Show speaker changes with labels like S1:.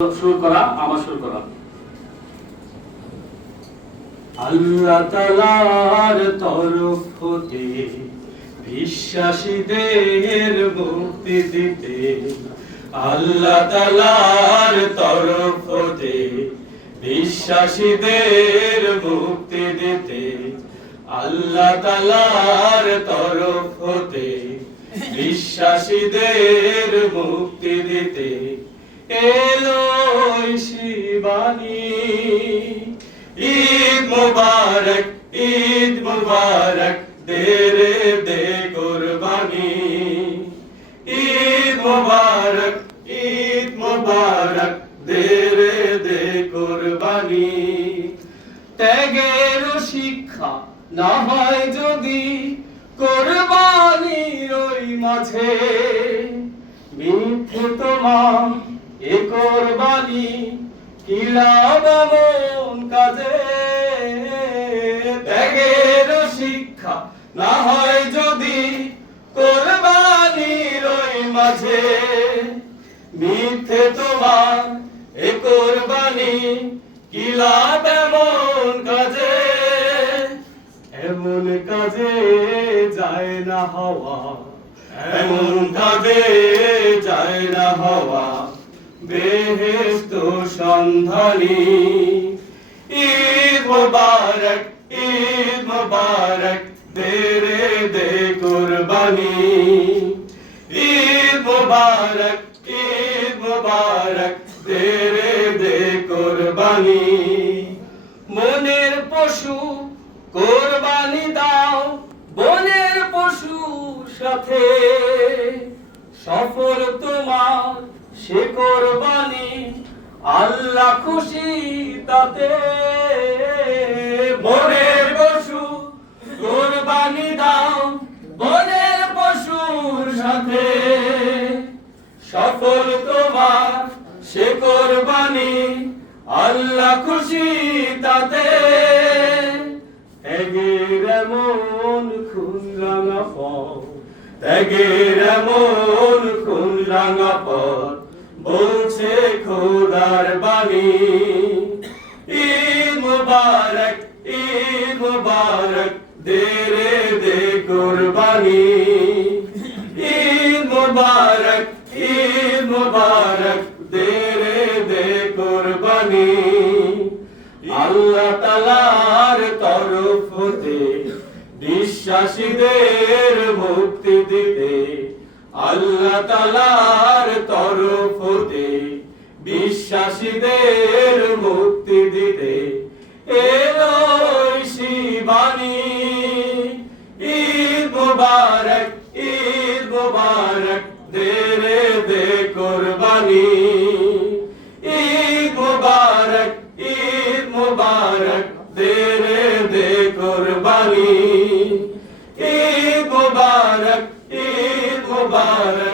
S1: শুরু করা আল্লাহ তালার তরফ হতে বিশ্বাসীদের মুক্তি দিতে আল্লাহ তালার তরফ হতে বিশ্বাসীদের মুক্তি দিতে আল্লাহ তালার তরফ হতে বিশ্বাসীদের মুক্তি দিতে এলো শিবানী। ঈদ মুবারক ঈদ মুবারক, দে রে দে কুরবানি। ঈদ মুবারক ঈদ মুবারক, দে রে দে কুরবানি। ত্যাগের শিক্ষা না হয় যদি, কোরবানির ওই মাঝে কোরবানি এমন কাজে। ত্যাগের শিক্ষা না হয় যদি কোরবানির ওই মাঝে। মিথ্যে তোমার এ কোরবানি কিলাব এমন কাজে। এমন কাজে যায় না হওয়া। এমন কাজে যায় না হওয়া। বেহেস্ত সন্ধানী। ঈদ মুবারক ঈদ মুবারক দে রে দে কুরবানি। ঈদ মুবারক ঈদ মুবারক দে রে দে কুরবানি। মনের পশু, কোরবানি দাও, বনের পশু সাথে। সফল তোমার সে কোরবানি আল্লাহ খুশি তাতে। বনের পশু কোরবানি দাও, বনের পশুর সাথে। সফল তোমার সে কোরবানি আল্লাহ খুশি তাতে। ত্যাগের এমন খুন রাঙা ত্যাগের এমন খুন রাঙা বলছে খোদার বাণী। ঈদ মুবারক ঈদ মুবারক, দে রে দে কুরবানি। ঈদ মুবারক ঈদ মুবারক, দে রে দে কুরবানি। আল্লাহ তালার তরফ হতে, বিশ্বাসীদের মুক্তি দিতে আল্লাহ তালার তরফ হতে বিশ্বাসীদের মুক্তি দিতে এলো শিবানী। ঈদ মুবারক ঈদ মুবারক দে দে কুরবানি। ঈদ মুবারক ঈদ মুবারক দে দে কুরবানি। ঈদ মুবারক 吧。